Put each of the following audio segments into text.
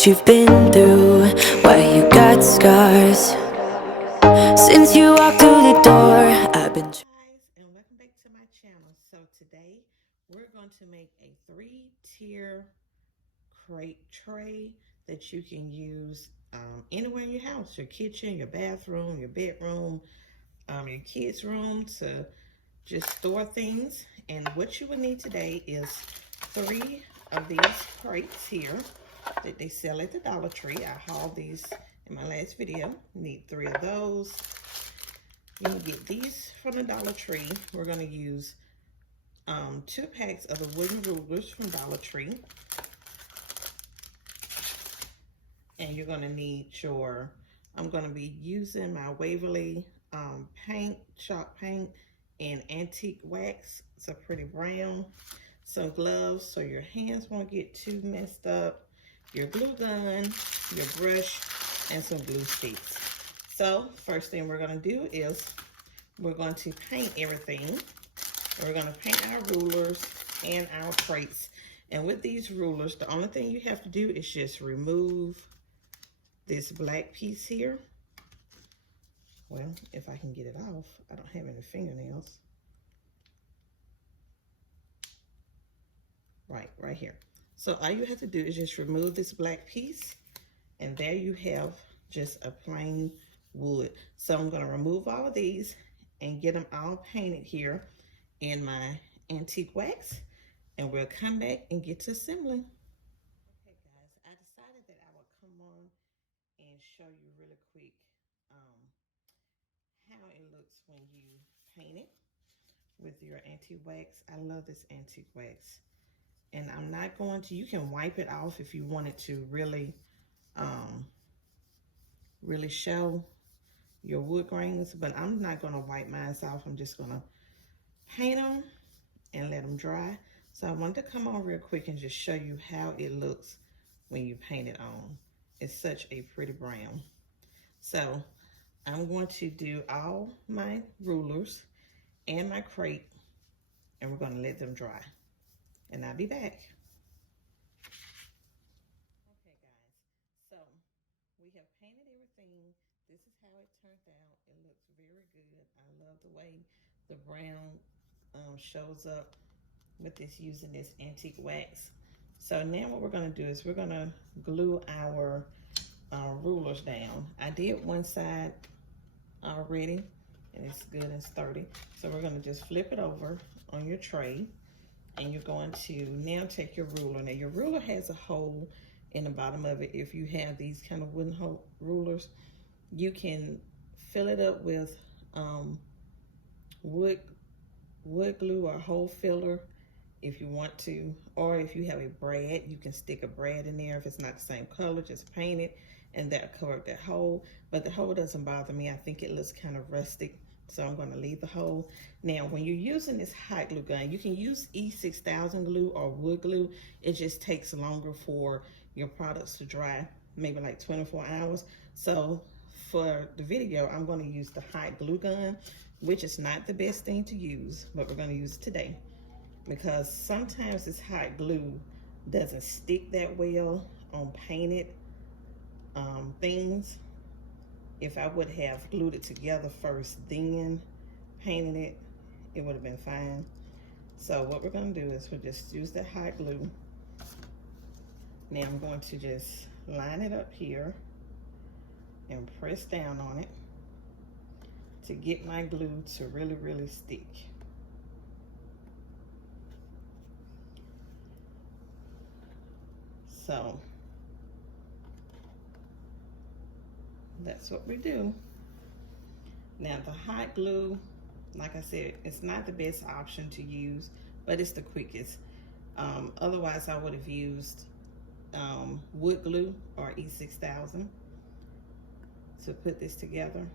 what you've been through, why you got scars. Since you walked through the door, I've been Guys, and welcome back to my channel. So today we're going to make a 3-tier crate tray that you can use anywhere in your house, your kitchen, your bathroom, your bedroom, your kids' room, to just store things. And what you will need today is 3 of these crates here that they sell at the Dollar Tree. I hauled these in my last video. You need 3 of those. You can get these from the Dollar Tree. We're going to use 2 packs of the wooden rulers from Dollar Tree. And you're going to need your, I'm going to be using my Waverly paint, chalk paint, and antique wax. It's a pretty brown. Some gloves so your hands won't get too messed up. Your glue gun, your brush, and some glue sticks. So first thing we're going to do is we're going to paint everything. We're going to paint our rulers and our crates. And with these rulers, the only thing you have to do is just remove this black piece here. Well, if I can get it off, I don't have any fingernails. Right here. So all you have to do is just remove this black piece, and there you have just a plain wood. So I'm going to remove all of these and get them all painted here in my antique wax, and we'll come back and get to assembling. Okay guys, I decided that I would come on and show you really quick how it looks when you paint it with your antique wax. I love this antique wax. And I'm not going to, you can wipe it off if you wanted to really, really show your wood grains, but I'm not going to wipe mine off. I'm just going to paint them and let them dry. So I wanted to come on real quick and just show you how it looks when you paint it on. It's such a pretty brown. So I'm going to do all my rulers and my crate, and we're going to let them dry. And I'll be back. Okay guys, so we have painted everything. This is how it turned out. It looks very good. I love the way the brown shows up with this, using this antique wax. So now what we're going to do is we're going to glue our rulers down. I did one side already, and it's good and sturdy. So we're going to just flip it over on your tray, and you're going to now take your ruler. Now your ruler has a hole in the bottom of it. If you have these kind of wooden rulers, you can fill it up with wood glue or hole filler if you want to, or if you have a brad, you can stick a brad in there. If it's not the same color, just paint it, and that'll cover that hole. But the hole doesn't bother me. I think it looks kind of rustic, so I'm going to leave the hole. Now when you're using this hot glue gun, you can use E6000 glue or wood glue. It just takes longer for your products to dry, maybe like 24 hours. So for the video, I'm going to use the hot glue gun, which is not the best thing to use, but we're going to use it today because sometimes this hot glue doesn't stick that well on painted things. If I would have glued it together first, then painted it, it would have been fine. So what we're going to do is we'll just use the hot glue. Now I'm going to just line it up here and press down on it to get my glue to really, really stick. So that's what we do. Now the hot glue, like I said, it's not the best option to use, but it's the quickest. Otherwise I would have used wood glue or E6000 to put this together.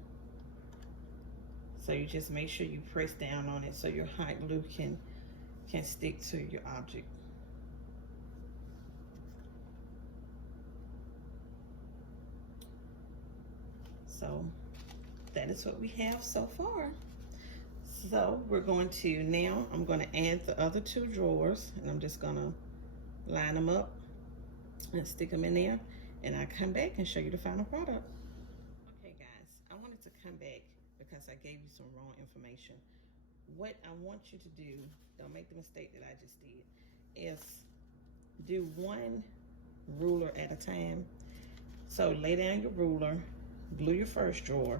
So you just make sure you press down on it so your hot glue can stick to your object. So that is what we have so far. So we're going to, now I'm going to add the other 2 drawers, and I'm just going to line them up and stick them in there. and I come back and show you the final product. Okay guys, I wanted to come back because I gave you some wrong information. What I want you to do, don't make the mistake that I just did, is do one ruler at a time. So lay down your ruler, glue your first drawer,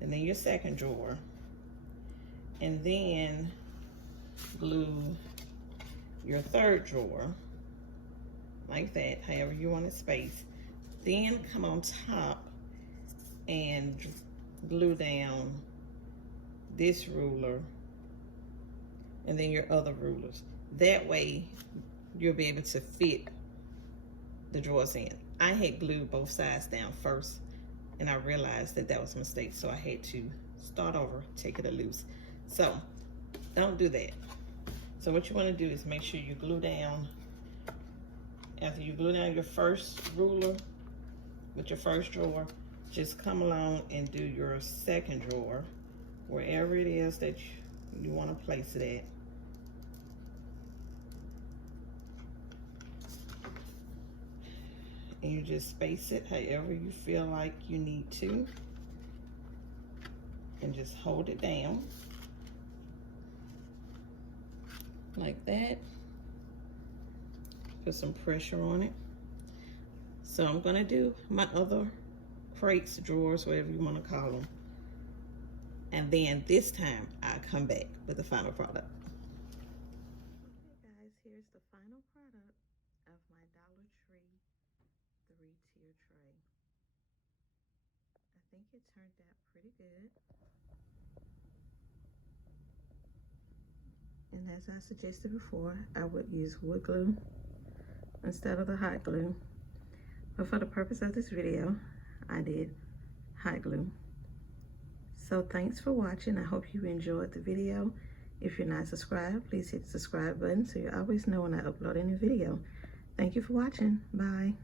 and then your second drawer, and then glue your third drawer, like that, however you want it spaced. Then come on top and glue down this ruler and then your other rulers. That way you'll be able to fit the drawers in. I had glued both sides down first and I realized that that was a mistake, so I had to start over, take it loose. So don't do that. So what you want to do is make sure you glue down. After you glue down your first ruler with your first drawer, just come along and do your second drawer, wherever it is that you want to place it at. And you just space it however you feel like you need to. And just hold it down. Like that. Put some pressure on it. So I'm gonna do my other crates, drawers, whatever you wanna call them. And then this time I come back with the final product. Okay guys, here's the final product of my Dollar Tree 3-tier tray. I think it turned out pretty good. And as I suggested before, I would use wood glue instead of the hot glue. But for the purpose of this video, I did hot glue. So thanks for watching. I hope you enjoyed the video. If you're not subscribed, please hit the subscribe button so you always know when I upload a new video. Thank you for watching. Bye.